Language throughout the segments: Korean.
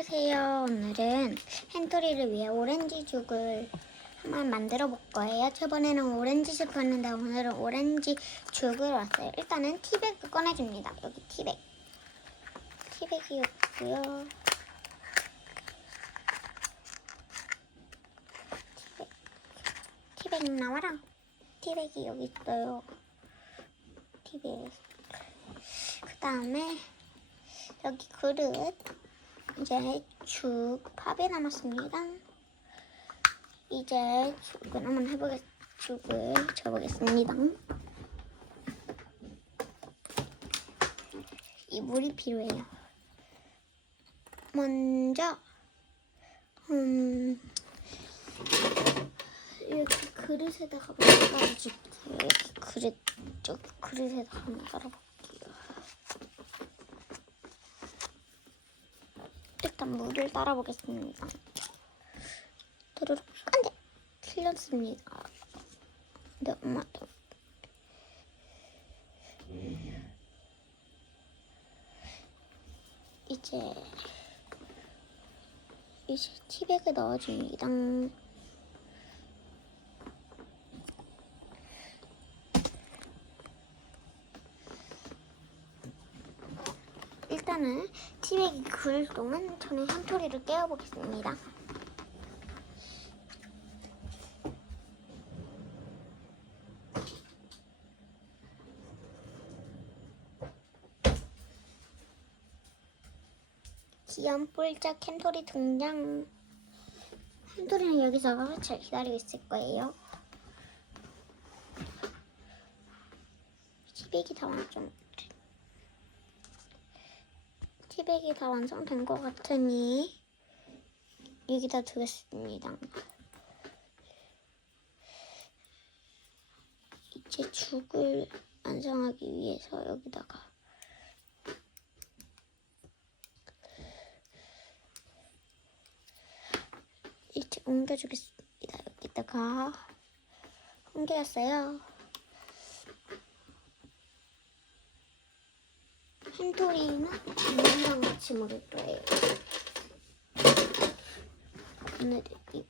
안녕하세요. 오늘은 헨토리를 위해 오렌지 죽을 한번 만들어 볼 거예요. 저번에는 오렌지 슈프였는데 오늘은 오렌지 죽을 왔어요. 일단은 티백을 꺼내줍니다. 여기 티백. 티백이 없고요. 티백. 티백 나와라. 티백이 여기 있어요. 티백. 그 다음에 여기 그릇. 이제 죽 밥이 남았습니다. 이제 죽을 한번 해보겠 죽을 줘보겠습니다. 이 물이 필요해요. 먼저 음 여기 그릇에다가 깔아줄게요. 여기 그릇 저 그릇에다가 한번 깔아볼게요. 일단 물을 따라 보겠습니다. 도로록 안돼 틀렸습니다. 근데 엄마도 이제 이제 티백에 넣어줍니다. 일단은 티백이 그을 동안 저는 한토리를 깨워보겠습니다. 귀염 뿔짝 햄토리 등장. 햄토리는 여기서 잘 기다리고 있을 거예요. 티백이 다 완성. 티백이 다 완성된 것 같으니 여기다 두겠습니다. 이제 죽을 완성하기 위해서 여기다가 이제 옮겨주겠습니다. 여기다가 옮겼어요. 햄토리는 엄마랑 같이 먹을 거예요. 오늘 이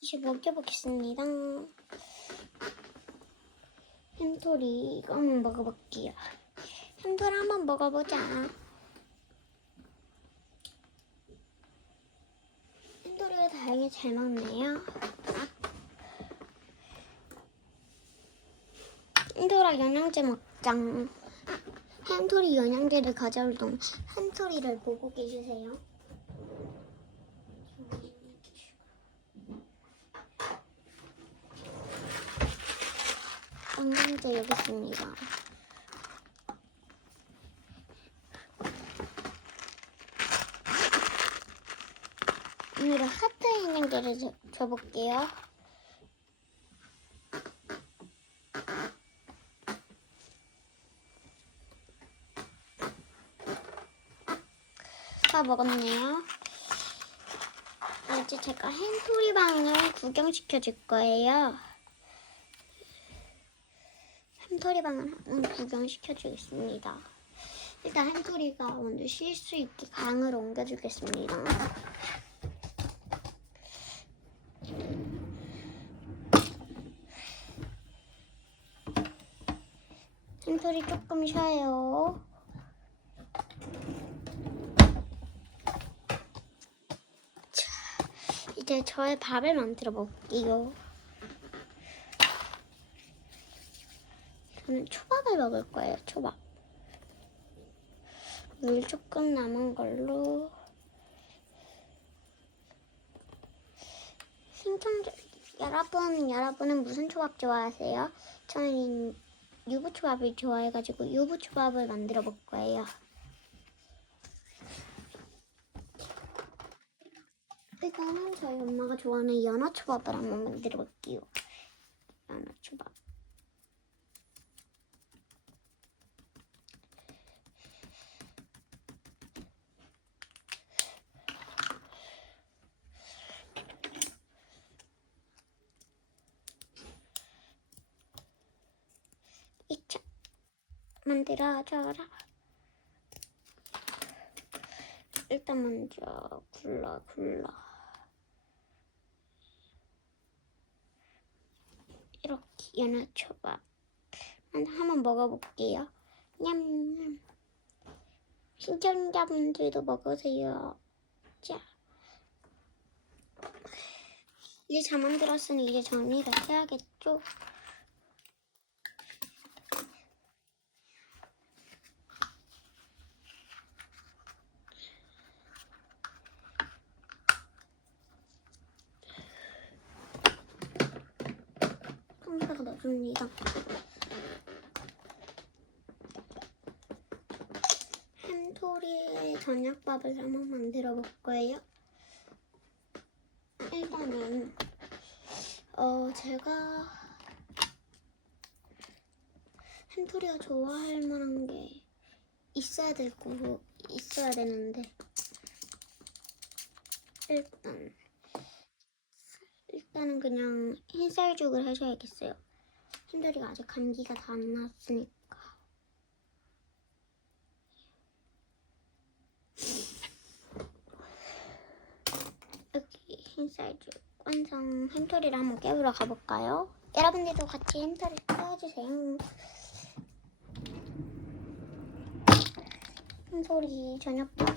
이제 먹여보겠습니다. 햄토리 이거 한번 먹어볼게요. 햄토리 한번 먹어보자. 햄토리가 다행히 잘 먹네요. 햄토리 영양제 먹장. 햄토리 영양제를 가져올 동안 햄토리를 보고 계시세요. 영양제 여기 있습니다. 오늘은 하트 영양제를 줘, 줘볼게요. 다 먹었네요. 이제 제가 햄토리방을 구경시켜 줄 거예요. 햄토리방을 구경시켜 주겠습니다. 일단 햄토리가 먼저 쉴 수 있게 강을 옮겨 주겠습니다. 햄토리 조금 쉬어요. 이제 저의 밥을 만들어 볼게요. 저는 초밥을 먹을 거예요, 초밥. 물 조금 남은 걸로. 신청자, 여러분, 여러분은 무슨 초밥 좋아하세요? 저는 유부초밥을 좋아해가지고 유부초밥을 만들어 볼 거예요. 일단은 저희 엄마가 좋아하는 연어초밥을 한번 만들어 볼게요. 연어초밥. 이차 만들어줘라. 일단 먼저 굴러 굴러 이렇게 연어 초밥 한번 먹어볼게요. 냠냠 시청자분들도 먹으세요. 자 이제 잘 만들었으니 이제 정리를 해야겠죠? 넣어줍니다. 햄토리의 저녁밥을 한번 만들어 볼 거예요. 일단은 어 제가 햄토리가 좋아할 만한 게 있어야 될 거고 있어야 되는데 일단 일단은 그냥 흰쌀죽을 해줘야겠어요. 햄토리가 아직 감기가 다 안 났으니까. 여기 흰쌀죽 완성 햄토리를 한번 깨우러 가볼까요? 여러분들도 같이 햄토리 깨워주세요. 햄토리 저녁밥.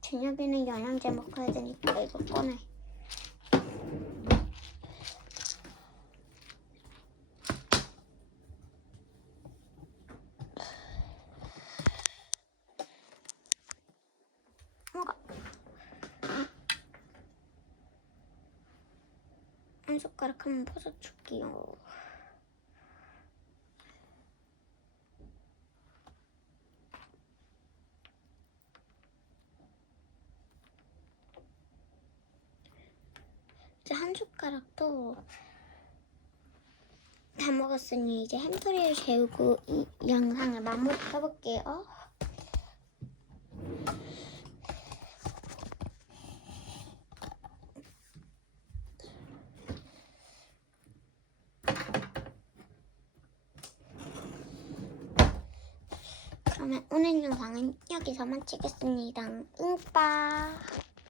저녁에는 영양제 먹어야 되니까 이거 꺼내. 먹어. 한 숟가락 한번 퍼서 줄게요. 이제 한 숟가락도 다 먹었으니 이제 햄토리를 재우고 이 영상을 마무리 해볼게요. 그러면 오늘 영상은 여기서 마치겠습니다. 응빠.